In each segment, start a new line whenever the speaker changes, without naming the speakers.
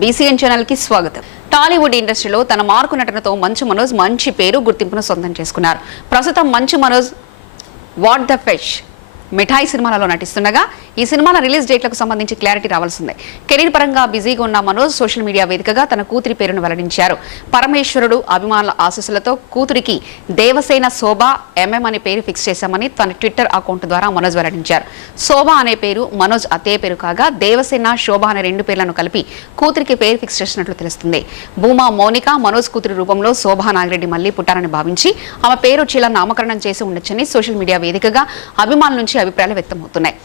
BCN ఛానల్కి స్వాగతం. టాలీవుడ్ ఇండస్ట్రీలో తన మార్కు నటనతో మంచు మనోజ్ మంచి పేరు గుర్తింపును సొంతం చేసుకున్నారు. ప్రస్తుతం Manchu Manoj what the fish? Mithai సినిమాలలో నటిస్తుండగా ఈ సినిమాల రిలీజ్ డేట్లకు సంబంధించి క్లారిటీ రావాల్సిందే. కెరీర్ పరంగా బిజీగా ఉన్న మనోజ్ సోషల్ మీడియా వేదికగా తన కూతురి పేరును వెల్లడించారు. పరమేశ్వరుడు అభిమానుల ఆశీస్సులతో కూతురికి దేవసేన శోభ ఎంఎం అనే పేరు ఫిక్స్ చేశామని తన ట్విట్టర్ అకౌంట్ ద్వారా మనోజ్ వెల్లడించారు. శోభ అనే పేరు మనోజ్ అతే పేరు కాగా దేవసేన శోభ అనే రెండు పేర్లను కలిపి కూతురికి పేరు ఫిక్స్ చేసినట్లు తెలుస్తుంది. భూమా మౌనిక మనోజ్ కూతురి రూపంలో శోభా నాగిరెడ్డి మళ్ళీ పుట్టారని భావించి ఆమె పేరు వచ్చేలా నామకరణం చేసి ఉండొచ్చని సోషల్ మీడియా వేదికగా అభిమానుల నుంచి అభిప్రాయాలు వ్యక్తమవుతున్నాయి.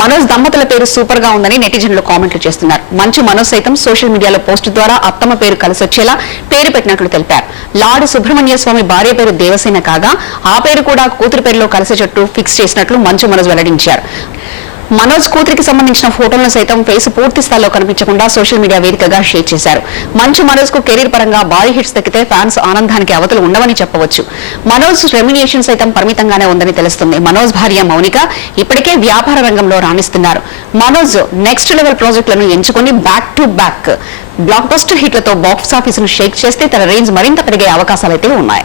మనోజ్ దంపతుల పేరు సూపర్గా ఉందని నెటిజన్లు కామెంట్లు చేస్తున్నారు. మంచు మనోజ్ సైతం సోషల్ మీడియాలో పోస్ట్ ద్వారా అత్తమ్మ పేరు కలిసొచ్చేలా పేరు పెట్టినట్లు తెలిపారు. లార్డ్ సుబ్రహ్మణ్య స్వామి భార్య పేరు దేవసేన కాగా ఆ పేరు కూడా కూతురు పేరులో కలిసేటట్టు ఫిక్స్ చేసినట్లు మంచు మనోజ్ వెల్లడించారు. మనోజ్ కూతురికి సంబంధించిన ఫోటోలను సైతం ఫేస్ పూర్తి స్థాయిలో కనిపించకుండా సోషల్ మీడియా వేదికగా షేర్ చేశారు. మంచు మనోజ్కు కెరీర్ పరంగా భారీ హిట్స్ దక్కితే ఫ్యాన్స్ ఆనందానికి అవతలు ఉండవని చెప్పవచ్చు. మనోజ్ రెమ్యునేషన్ సైతం పరిమితంగానే ఉందని తెలుస్తుంది. మనోజ్ భార్య మౌనిక ఇప్పటికే వ్యాపార రంగంలో రాణిస్తున్నారు. మనోజ్ నెక్స్ట్ లెవెల్ ప్రాజెక్టులను ఎంచుకుని back to back blockbuster హిట్లతో బాక్స్ ఆఫీసును షేక్ చేస్తే తన రేంజ్ మరింత పెరిగే అవకాశాలైతే ఉన్నాయి.